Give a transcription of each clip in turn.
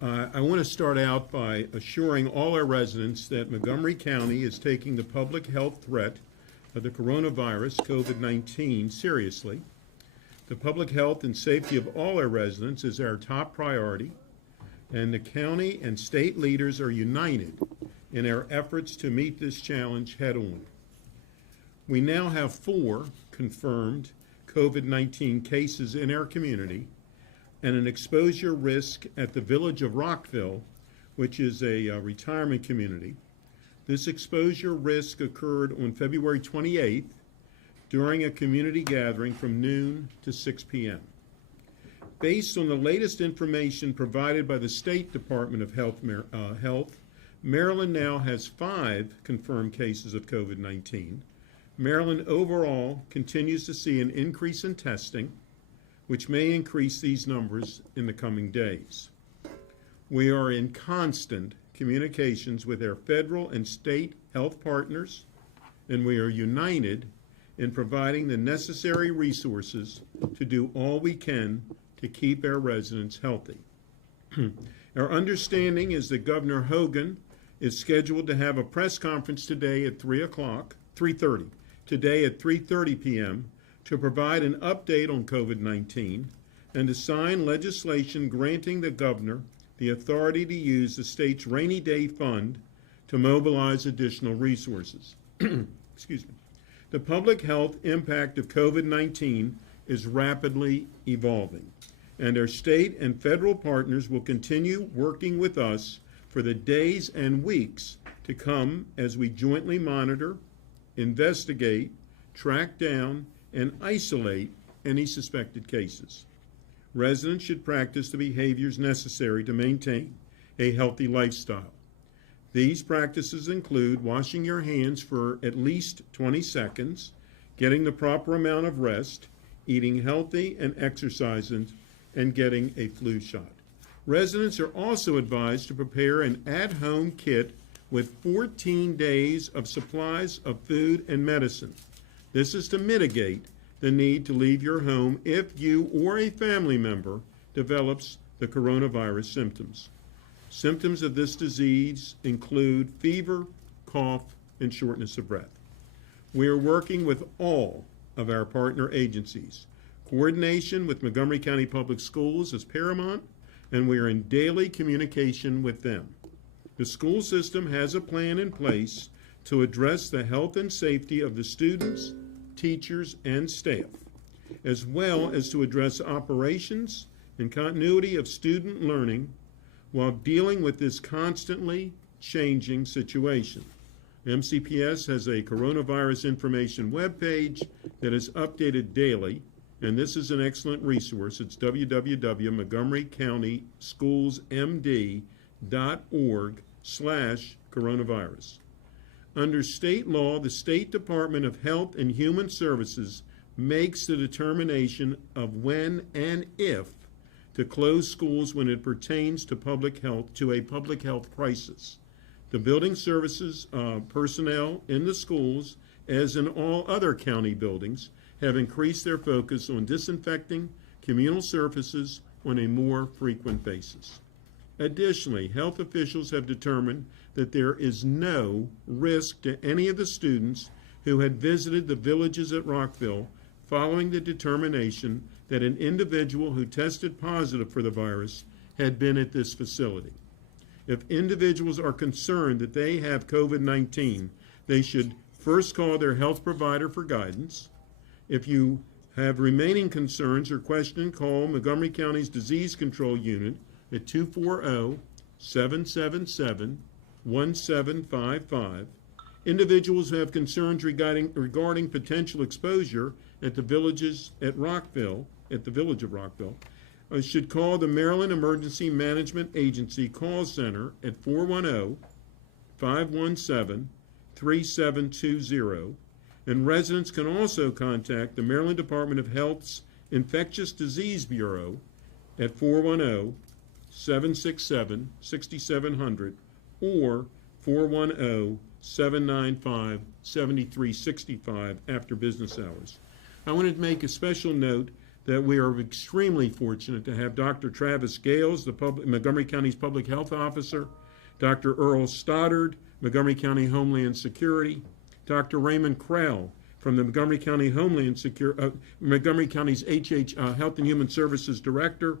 I want to start out by assuring all our residents that Montgomery County is taking the public health threat of the coronavirus, COVID-19, seriously. The public health and safety of all our residents is our top priority, and the county and state leaders are united in our efforts to meet this challenge head-on. We now have 4 confirmed COVID-19 cases in our community, and an exposure risk at the village of Rockville, which is a retirement community. This exposure risk occurred on February 28th during a community gathering from noon to 6 p.m. Based on the latest information provided by the State Department of Health, Maryland now has 5 confirmed cases of COVID-19. Maryland overall continues to see an increase in testing, which may increase these numbers in the coming days. We are in constant communications with our federal and state health partners, and we are united in providing the necessary resources to do all we can to keep our residents healthy. Our understanding is that Governor Hogan is scheduled to have a press conference today at 3:30 p.m. to provide an update on COVID-19 and to sign legislation granting the governor the authority to use the state's rainy day fund to mobilize additional resources. Excuse me. The public health impact of COVID-19 is rapidly evolving, and our state and federal partners will continue working with us for the days and weeks to come as we jointly monitor, investigate, track down, and isolate any suspected cases. Residents should practice the behaviors necessary to maintain a healthy lifestyle. These practices include washing your hands for at least 20 seconds, getting the proper amount of rest, eating healthy and exercising, and getting a flu shot. Residents are also advised to prepare an at-home kit with 14 days of supplies of food and medicine. This is to mitigate the need to leave your home if you or a family member develops the coronavirus symptoms. Symptoms of this disease include fever, cough, and shortness of breath. We are working with all of our partner agencies. Coordination with Montgomery County Public Schools is paramount, and we are in daily communication with them. The school system has a plan in place to address the health and safety of the students, teachers, and staff, as well as to address operations and continuity of student learning while dealing with this constantly changing situation. MCPS has a coronavirus information webpage that is updated daily, and this is an excellent resource. It's www.montgomerycountyschoolsmd.org/coronavirus. Under state law, the State Department of Health and Human Services makes the determination of when and if to close schools when it pertains to public health, to a public health crisis. The building services personnel in the schools, as in all other county buildings, have increased their focus on disinfecting communal surfaces on a more frequent basis. Additionally, health officials have determined that there is no risk to any of the students who had visited the villages at Rockville following the determination that an individual who tested positive for the virus had been at this facility. If individuals are concerned that they have COVID-19, they should first call their health provider for guidance. If you have remaining concerns or questions, call Montgomery County's Disease Control Unit at 240-777-1755. Individuals who have concerns regarding potential exposure at the village of Rockville, should call the Maryland Emergency Management Agency call center at 410-517-3720. And residents can also contact the Maryland Department of Health's Infectious Disease Bureau at 410-767-6700 or 410-795-7365 after business hours. I wanted to make a special note that we are extremely fortunate to have Dr. Travis Gales, Montgomery County's Public Health Officer, Dr. Earl Stoddard, Montgomery County Homeland Security, Dr. Raymond Krell from the Montgomery County Montgomery County's Health and Human Services Director,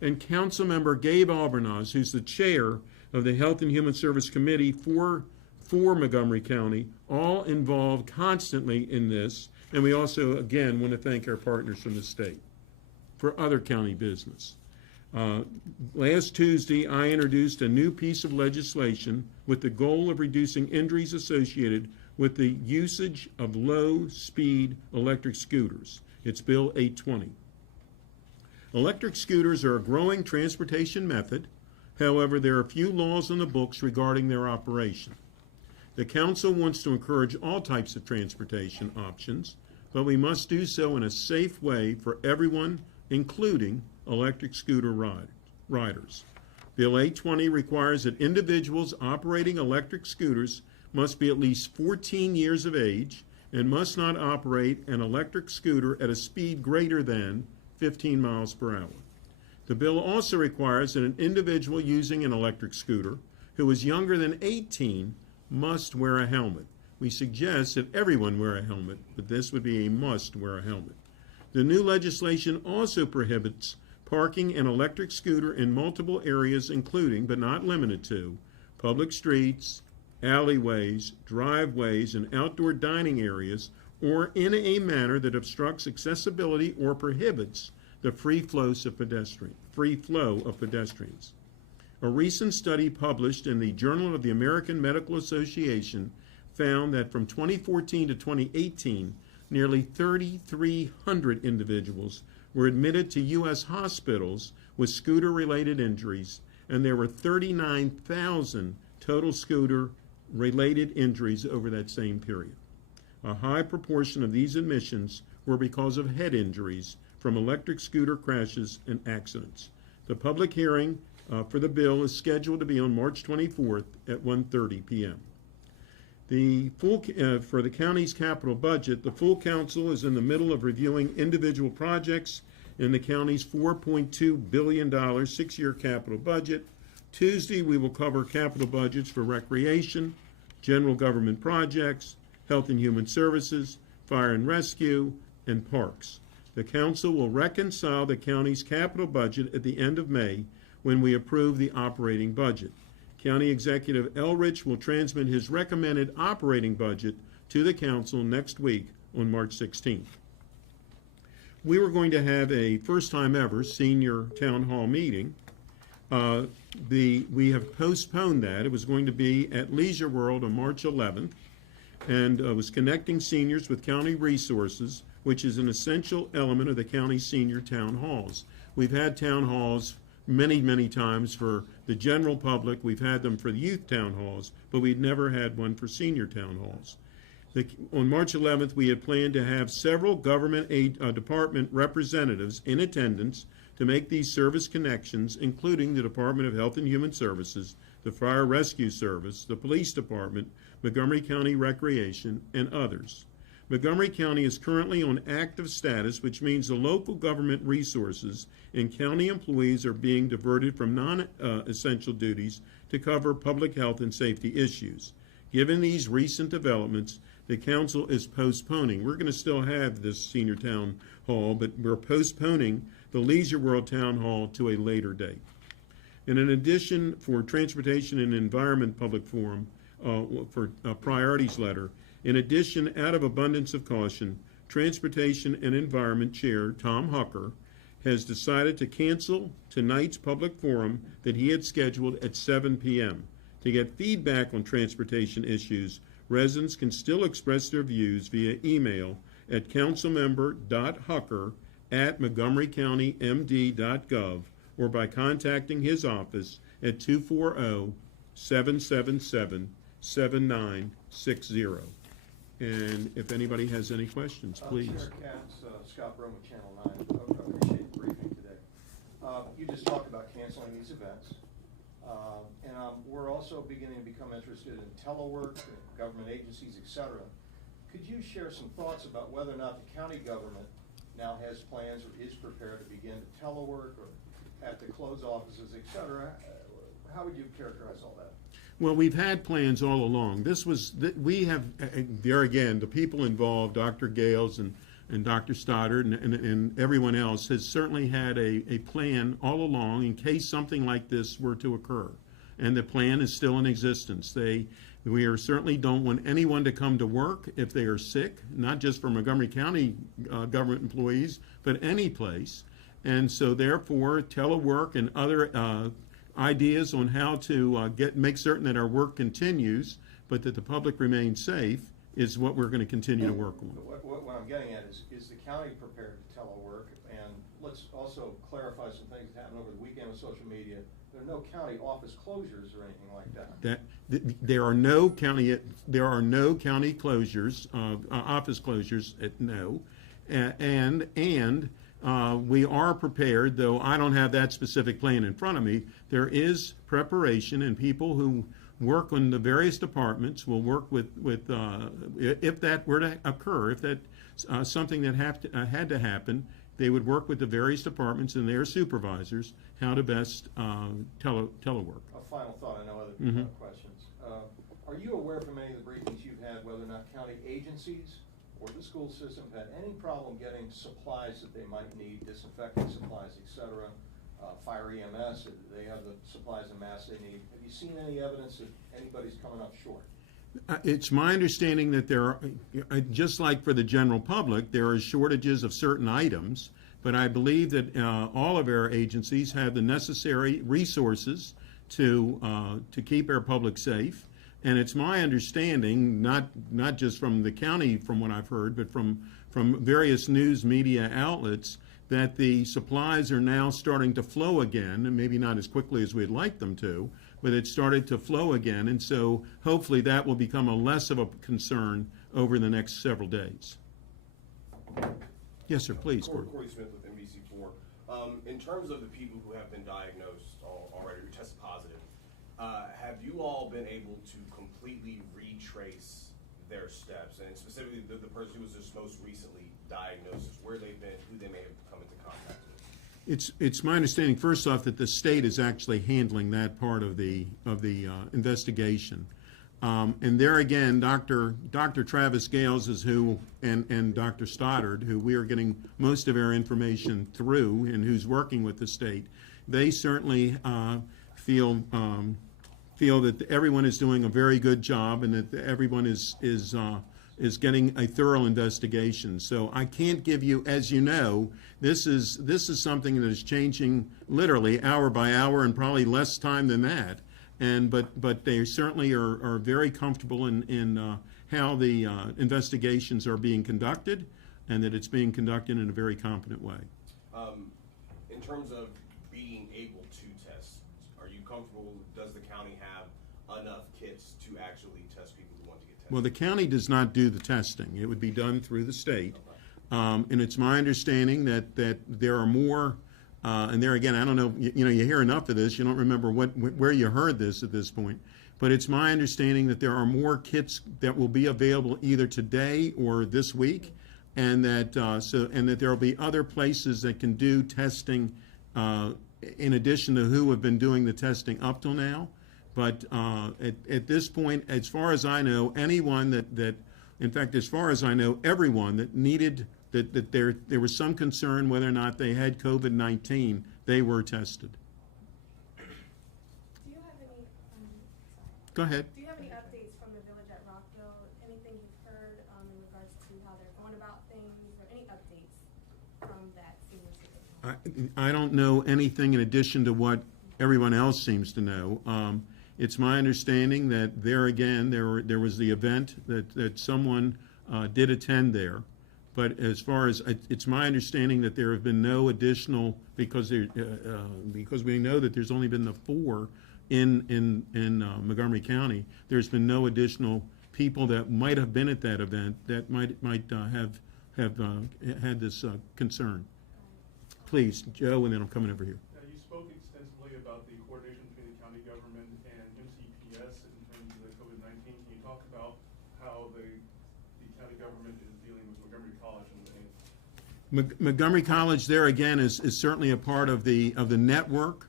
and Councilmember Gabe Albornoz, who's the chair of the Health and Human Service Committee for Montgomery County, all involved constantly in this. And we also, again, want to thank our partners from the state for other county business. Last Tuesday, I introduced a new piece of legislation with the goal of reducing injuries associated with the usage of low-speed electric scooters. It's Bill 820. Electric scooters are a growing transportation method. However, there are few laws on the books regarding their operation. The council wants to encourage all types of transportation options, but we must do so in a safe way for everyone, including electric scooter riders. Bill 820 requires that individuals operating electric scooters must be at least 14 years of age and must not operate an electric scooter at a speed greater than 15 miles per hour. The bill also requires that an individual using an electric scooter who is younger than 18 must wear a helmet. We suggest that everyone wear a helmet, but this would be a must wear a helmet. The new legislation also prohibits parking an electric scooter in multiple areas, including, but not limited to, public streets, alleyways, driveways, and outdoor dining areas, or in a manner that obstructs accessibility or prohibits the free flow of pedestrians. A recent study published in the Journal of the American Medical Association found that from 2014 to 2018, nearly 3,300 individuals were admitted to U.S. hospitals with scooter-related injuries, and there were 39,000 total scooter-related injuries over that same period. A high proportion of these admissions were because of head injuries from electric scooter crashes and accidents. The public hearing for the bill is scheduled to be on March 24th at 1:30 p.m. For the county's capital budget, the full council is in the middle of reviewing individual projects in the county's $4.2 billion 6-year capital budget. Tuesday, we will cover capital budgets for recreation, general government projects, health and human services, fire and rescue, and parks. The council will reconcile the county's capital budget at the end of May when we approve the operating budget. County Executive Elrich will transmit his recommended operating budget to the council next week on March 16th. We were going to have a first time ever senior town hall meeting. We have postponed that. It was going to be at Leisure World on March 11th, and was connecting seniors with county resources, which is an essential element of the county's senior town halls. We've had town halls many, many times for the general public. We've had them for the youth town halls, but we'd never had one for senior town halls. On March 11th, we had planned to have several government department representatives in attendance to make these service connections, including the Department of Health and Human Services, the Fire Rescue Service, the Police Department, Montgomery County Recreation, and others. Montgomery County is currently on active status, which means the local government resources and county employees are being diverted from non-essential duties to cover public health and safety issues. Given these recent developments, the council is postponing. We're going to still have this senior town hall, but we're postponing the Leisure World Town Hall to a later date. And in addition, for Transportation and Environment Public Forum, for a priorities letter, in addition, out of abundance of caution, Transportation and Environment Chair Tom Hucker has decided to cancel tonight's public forum that he had scheduled at 7 p.m. To get feedback on transportation issues, residents can still express their views via email at councilmember.hucker@montgomerycountymd.gov or by contacting his office at 240-777-7960. And if anybody has any questions, please. Chair Katz, Scott Brown with Channel 9. I appreciate the briefing today. You just talked about canceling these events. And we're also beginning to become interested in telework, government agencies, etc. Could you share some thoughts about whether or not the county government now has plans or is prepared to begin to telework or have to close offices, et cetera. How would you characterize all that? Well, we've had plans all along. We have, there again, the people involved, Dr. Gales and Dr. Stoddard and everyone else has certainly had a plan all along in case something like this were to occur. And the plan is still in existence. We certainly don't want anyone to come to work if they are sick, not just for Montgomery County government employees, but any place. And so therefore, telework and other ideas on how to make certain that our work continues, but that the public remains safe, is what we're going to continue to work on. What I'm getting at is the county prepared to telework? And let's also clarify some things that happened over the weekend with social media. There are no county office closures or anything like that. There are no county closures, office closures. No, and we are prepared. Though I don't have that specific plan in front of me. There is preparation, and people who work on the various departments will work with if that were to occur, if that something that had to happen. They would work with the various departments and their supervisors how to best telework. A final thought, I know other questions. Are you aware from any of the briefings you've had whether or not county agencies or the school system have had any problem getting supplies that they might need, disinfecting supplies, et cetera, fire EMS, they have the supplies and masks they need? Have you seen any evidence that anybody's coming up short? It's my understanding that there are, just like for the general public, there are shortages of certain items, but I believe that all of our agencies have the necessary resources to keep our public safe. And it's my understanding, not just from the county, from what I've heard, but from various news media outlets, that the supplies are now starting to flow again, and maybe not as quickly as we'd like them to, but it started to flow again, and so hopefully that will become a less of a concern over the next several days. Yes, sir, please. Corey Smith with NBC4. In terms of the people who have been diagnosed already, or tested positive, have you all been able to completely retrace their steps, and specifically the person who was just most recently diagnosed, where they've been, who they may have come into contact with? It's my understanding, first off, that the state is actually handling that part of the investigation. And there again, Dr. Travis Gales is who, and Dr. Stoddard, who we are getting most of our information through, and who's working with the state. They certainly feel that everyone is doing a very good job, and that everyone is getting a thorough investigation. So I can't give you, as you know, this is something that is changing literally hour by hour, and probably less time than that. But they certainly are very comfortable in how the investigations are being conducted, and that it's being conducted in a very competent way. In terms of being able to test, are you comfortable? Does the county have enough kits to actually test people who want to get tested? Well, the county does not do the testing. It would be done through the state. And it's my understanding that there are more, and there again, I don't know, you hear enough of this, you don't remember where you heard this at this point, but it's my understanding that there are more kits that will be available either today or this week, and that there will be other places that can do testing in addition to who have been doing the testing up till now. But at this point, as far as I know, anyone that in fact, as far as I know, everyone that needed, that there was some concern whether or not they had COVID-19, they were tested. Do you have any, Go ahead. do you have any updates from the village at Rockville? Anything you've heard in regards to how they're going about things, or any updates from that senior citizen? I don't know anything in addition to what everyone else seems to know. It's my understanding that there again, there was the event that someone did attend there. But as far as, it's my understanding that there have been no additional, because we know that there's only been the 4 in Montgomery County. There's been no additional people that might have been at that event that might have had this concern. Please, Joe, and then I'm coming over here. You spoke extensively about the coordination between the county government and MCPS in terms of the COVID-19. Can you talk about how the county government is dealing with Montgomery College and the Montgomery College there again is certainly a part of the network.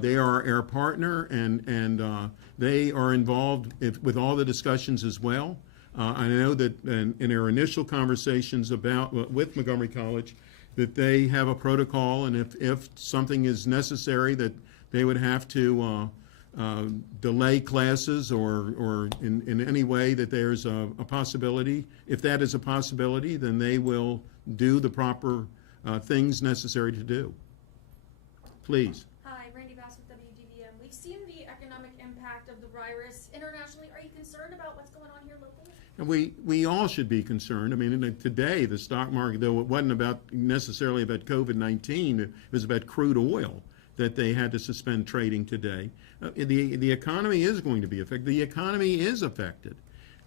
They are our partner, and they are involved with all the discussions as well. I know that in our initial conversations with Montgomery College, that they have a protocol, and if something is necessary, that they would have to delay classes or in any way that there's a possibility. If that is a possibility, then they will do the proper things necessary to do. Please. Hi, Randy Bass with WDVM. We've seen the economic impact of the virus internationally. Are you concerned about what's going on here locally? And we all should be concerned. I mean, today the stock market, though it wasn't necessarily about COVID-19, it was about crude oil that they had to suspend trading today. The economy is going to be affected. The economy is affected.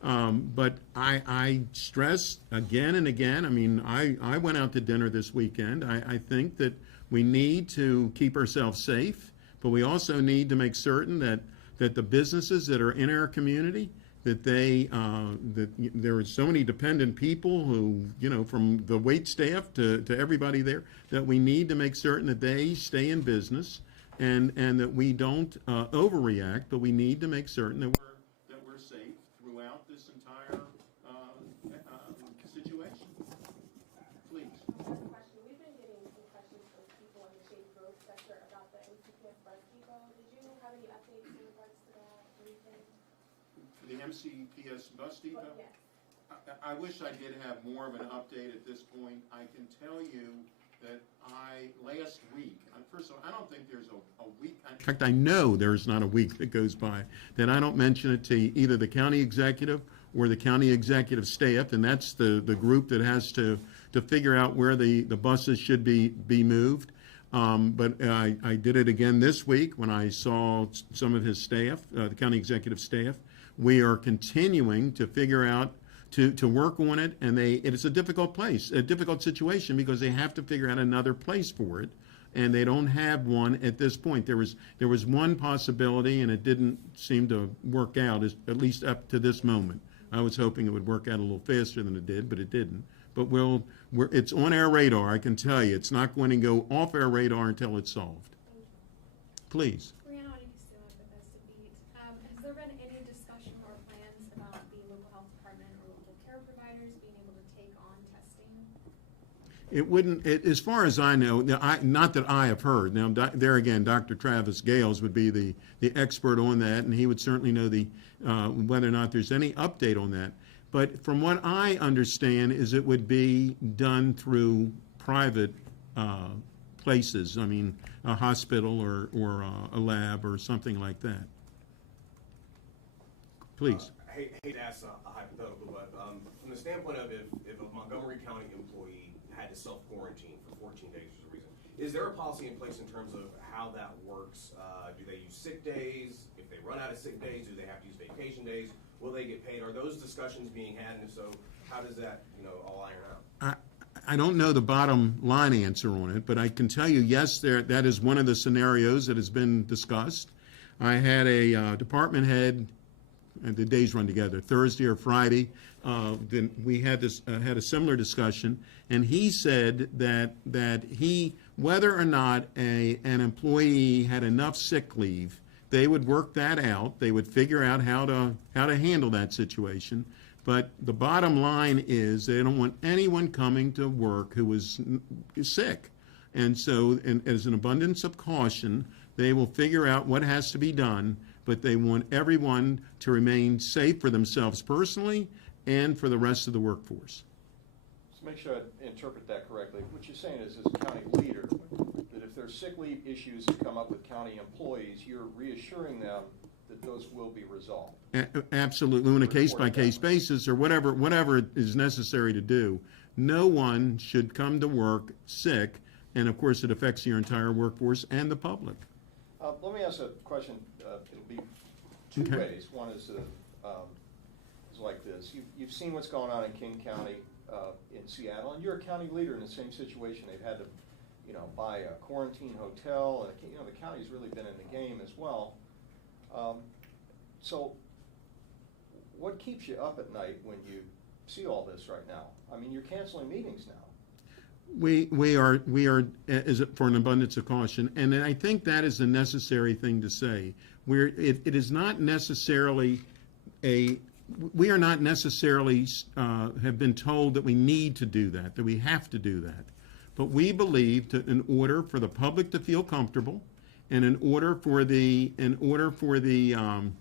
But I stress again and again, I mean, I went out to dinner this weekend. I think that we need to keep ourselves safe, but we also need to make certain that the businesses that are in our community, that there are so many dependent people who, from the wait staff to everybody there, that we need to make certain that they stay in business and that we don't overreact, but we need to make certain that we're safe throughout this entire situation. Please. Question. We've been getting some questions from people in the shade growth sector about the MCPS bus depot. Did you have any updates in regards to that or anything? The MCPS bus depot? Well, yes. I wish I did have more of an update at this point. I can tell you that last week, first of all, I don't think there's a week. In fact, I know there's not a week that goes by that I don't mention it to either the county executive or the county executive staff, and that's the group that has to figure out where the buses should be moved. But I did it again this week when I saw some of his staff, the county executive staff. We are continuing to figure out to work on it, and it's a difficult situation because they have to figure out another place for it, and they don't have one at this point. There was one possibility, and it didn't seem to work out, at least up to this moment. I was hoping it would work out a little faster than it did, but it didn't. But it's on our radar, I can tell you. It's not going to go off our radar until it's solved. Please. Brianna, how do you still have Bethesda Beat? Has there been any discussion or plans about the local health department or local care providers being able to take on testing? It wouldn't, as far as I know, not that I have heard. Now, there again, Dr. Travis Gales would be the expert on that, and he would certainly know whether or not there's any update on that. But from what I understand is it would be done through private places. I mean, a hospital or a lab or something like that. Please. I hate to ask a hypothetical, but from the standpoint of if a Montgomery County employee had to self-quarantine for 14 days for a reason, is there a policy in place in terms of how that works? Do they use sick days? If they run out of sick days, do they have to use vacation days? Will they get paid? Are those discussions being had? And if so, how does that all iron out? I don't know the bottom line answer on it, but I can tell you, yes, that is one of the scenarios that has been discussed. I had a department head, and the days run together, Thursday or Friday. Then we had a similar discussion, and he said that whether or not an employee had enough sick leave, they would work that out. They would figure out how to handle that situation. But the bottom line is they don't want anyone coming to work who is sick. And so, as an abundance of caution, they will figure out what has to be done, but they want everyone to remain safe for themselves personally and for the rest of the workforce. So make sure I interpret that correctly. What you're saying is, as a county leader, that if there's sick leave issues that come up with county employees, you're reassuring them that those will be resolved. Absolutely, on a case-by-case basis or whatever is necessary to do. No one should come to work sick, and of course it affects your entire workforce and the public. Let me ask a question. It'll be two Okay. ways. One is like this. You've seen what's going on in King County, in Seattle, and you're a county leader in the same situation. They've had to, buy a quarantine hotel, and the county's really been in the game as well. So what keeps you up at night when you see all this right now? I mean, you're canceling meetings now. We are, is it for an abundance of caution, and I think that is the necessary thing to say. It is not necessarily we are not necessarily have been told that we need to do that we have to do that. But we believe that in order for the public to feel comfortable, and in order for the to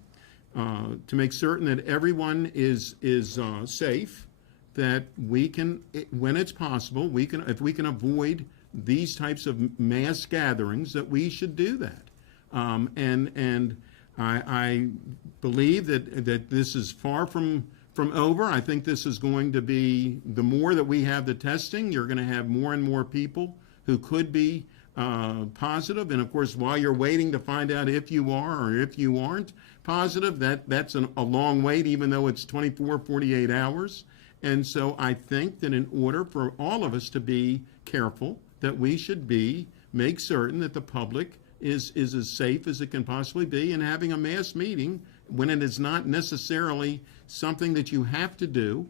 make certain that everyone is safe, that we can, when it's possible, if we can avoid these types of mass gatherings, that we should do that. And I believe that this is far from over. I think this is going to be, the more that we have the testing, you're going to have more and more people who could be positive. And of course, while you're waiting to find out if you are or if you aren't positive, that's a long wait, even though it's 24, 48 hours. And so I think that in order for all of us to be careful, that we should make certain that the public is as safe as it can possibly be, and having a mass meeting when it is not necessarily something that you have to do,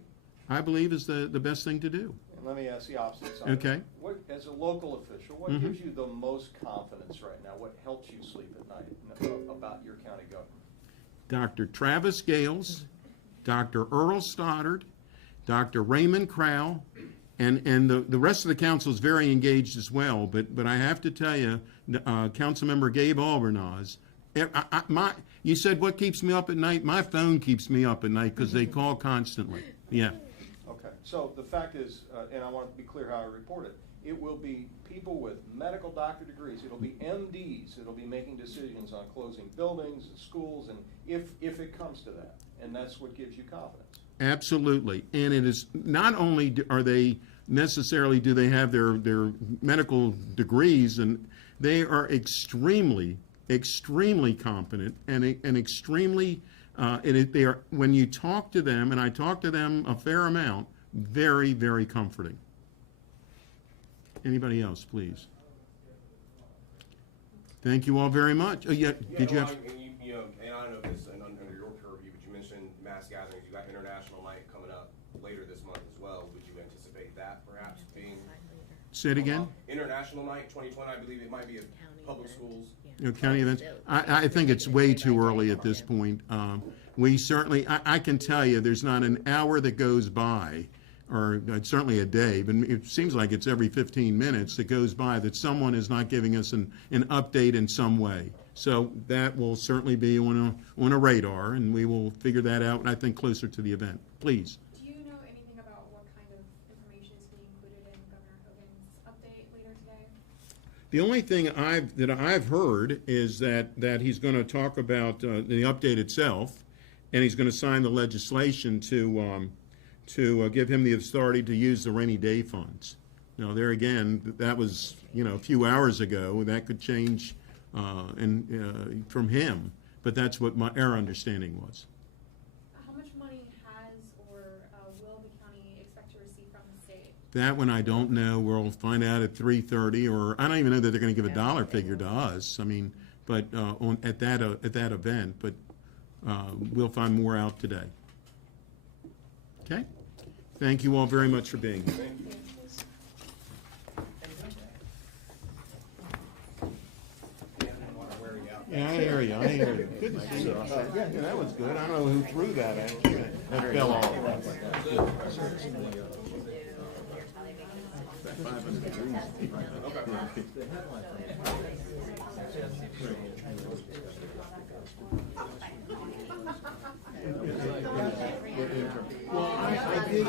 I believe is the best thing to do. And let me ask the opposite side. Okay. What, as a local official, what gives you the most confidence right now? What helps you sleep at night about your county government? Dr. Travis Gales, Dr. Earl Stoddard, Dr. Raymond Crowell, and the rest of the council is very engaged as well. But I have to tell you, Councilmember Gabe Albernaz, you said what keeps me up at night? My phone keeps me up at night because they call constantly. Yeah. Okay. So the fact is, and I want to be clear how I report it, it will be people with medical doctor degrees. It'll be MDs. It'll be making decisions on closing buildings and schools, and if it comes to that, and that's what gives you confidence. Absolutely. And it is not only are they necessarily do they have their medical degrees, and they are extremely competent and extremely they are, when you talk to them, and I talk to them a fair amount, very, very comforting. Anybody else, please? Thank you all very much. Oh, yeah, did you have? And I know this, and under your purview, but you mentioned mass gatherings. You got International Night coming up later this month as well. Would you anticipate that perhaps being? Say it again. International Night 2020. I believe it might be at public schools. County events. I think it's way too early at this point. We certainly, I can tell you, there's not an hour that goes by, or certainly a day, but it seems like it's every 15 minutes that goes by that someone is not giving us an update in some way. So that will certainly be on a radar, and we will figure that out, I think, closer to the event. Please. Do you know anything about what kind of information is being included in Governor Hogan's update later today? The only thing I've heard is that he's going to talk about the update itself, and he's going to sign the legislation to give him the authority to use the rainy day funds. Now, there again, that was a few hours ago. That could change from him, but that's what our understanding was. How much money has or will the county expect to receive from the state? That one I don't know. We'll find out at 3:30, or I don't even know that they're going to give a dollar figure to us. I mean, but at that event, but we'll find more out today. Okay. Thank you all very much for being here. Yeah, I hear you. Good to see you. Yeah, that was good. I don't know who threw that at you. That fell off. Well, I did